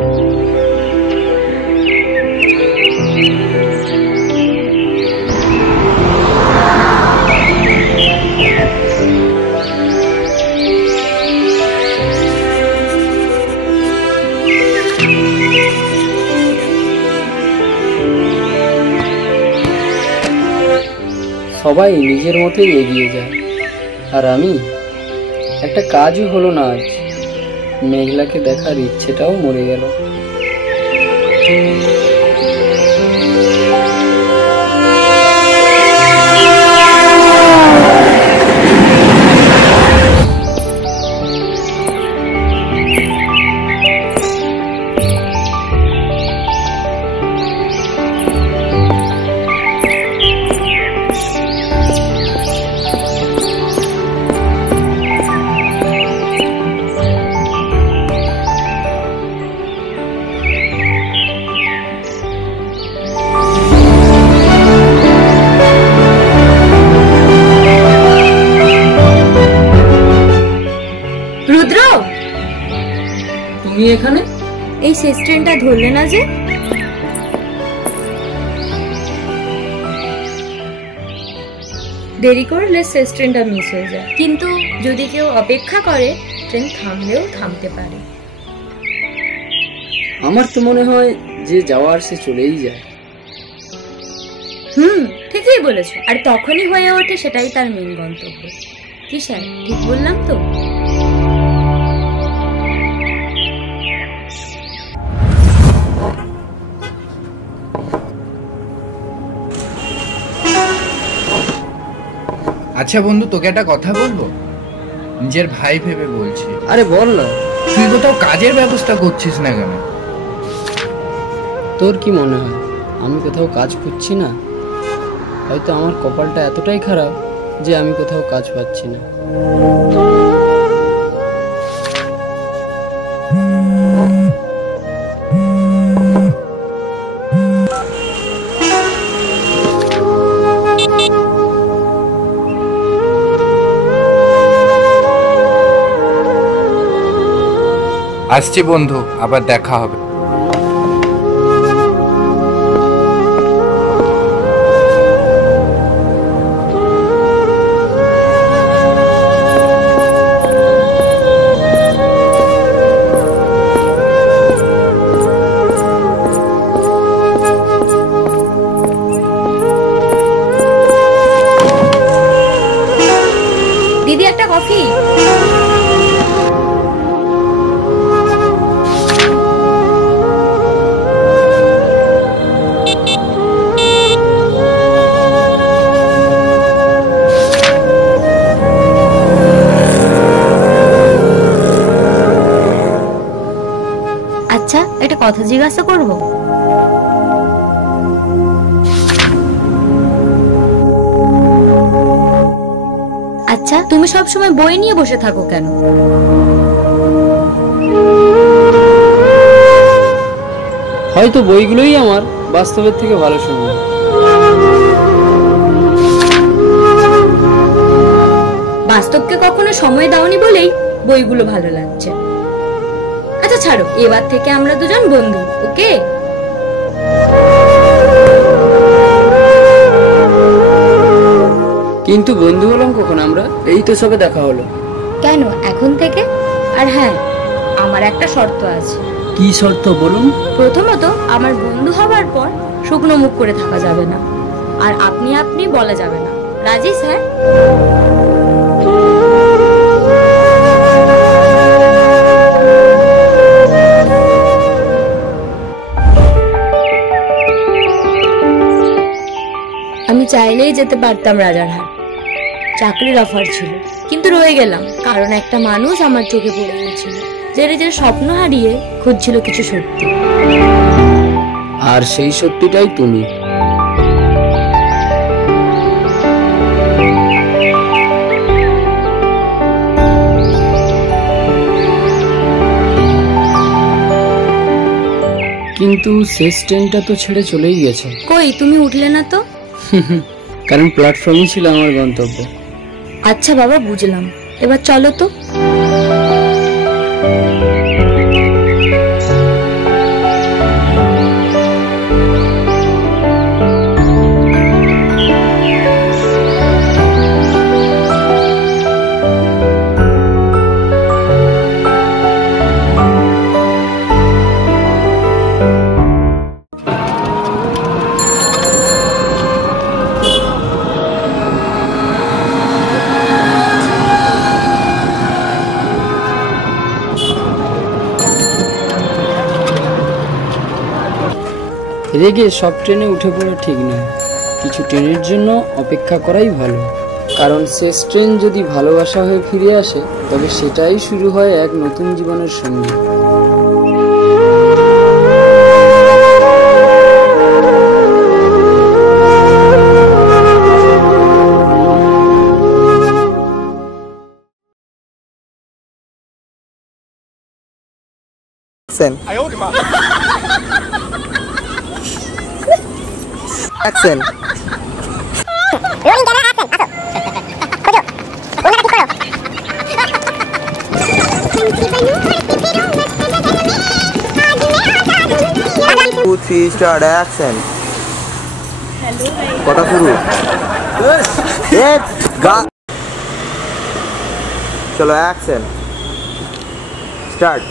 সবাই নিজের মতোই এগিয়ে যায়, আর আমি একটা কাজই হলো না আজ। মেঘলাকে দেখার ইচ্ছেটাও মরে গেল। তুমি এখানে? এই শেষ ট্রেনটা ধরলে না যে? দেরি করলে শেষ ট্রেনটা মিস হয়ে যায়, কিন্তু যদি কেউ অপেক্ষা করে ট্রেন থামলেও থামতে পারে। আমার তো মনে হয় যে যাওয়ার সে চলেই যায়। ঠিকই বলেছো, আর তখনই হয়ে ওঠে সেটাই তার মেন গন্তব্য। কি স্যার, ঠিক বললাম তো? আচ্ছা বন্ধু, তোকে একটা কথা বলবো, নিজের ভাই ভেবে বলছি। আরে বল না। তুই কোথাও কাজের ব্যবস্থা করছিস না কেন? তোর কি মনে হয় আমি কোথাও কাজ করছি না? হয়তো আমার কপালটা এতটাই খারাপ যে আমি কোথাও কাজ পাচ্ছি না। আসছি বন্ধু, আবার দেখা হবে। দিদি, একটা কফি। আচ্ছা, একটা কথা জিজ্ঞাসা করবো? আচ্ছা, তুমি সবসময় বই নিয়ে বসে থাকো কেন? হয়তো বইগুলোই আমার বাস্তবের থেকে ভালো সময়। বাস্তবকে কখনো সময় দাওনি বলেই বইগুলো ভালো লাগছে। আচ্ছা ছাড়ো, এবার থেকে আমরা দুজন বন্ধু, ওকে? কিন্তু বন্ধু হলাম কখন আমরা? এই তো সবে দেখা হলো। কেন এখন থেকে? আর হ্যাঁ, আমার একটা শর্ত আছে। কি শর্ত বলুন? প্রথমত, আমার বন্ধু হবার পর শুকনো মুখ করে থাকা যাবে না, আর আপনি আপনি বলা যাবে না। রাজি স্যার? আমি চাইলেই যেতে পারতাম রাজারহাট, চাকরির অফার ছিল, কিন্তু রয়ে গেলাম কারণ একটা মানুষ আমার চোখে পড়ে গিয়েছিল, যে নিজের স্বপ্ন হারিয়ে খুঁজছিল কিছু সত্যি। আর সেই সত্যিটাই তুমি। কিন্তু শেষ ট্রেনটা তো ছেড়ে চলেই গেছে। কই, তুমি উঠলে না তো? কারণ প্ল্যাটফর্মই ছিল আমার গন্তব্য। আচ্ছা বাবা, বুঝলাম, এবার চলো তো। রেগে সব ট্রেনে উঠে পড়া ঠিক নয়, কিছু ট্রেনের জন্য অপেক্ষা করাই ভালো। কারণ শেষ ট্রেন যদি ভালোবাসা হয়ে ফিরে আসে, তবে সেটাই শুরু হয় এক নতুন জীবনের সঙ্গী। Action. Rolling camera action. Aso. Kojo. Una kati koro. 2, 3 start action. কথা শুরু। চলো অ্যাকশন স্টার্ট।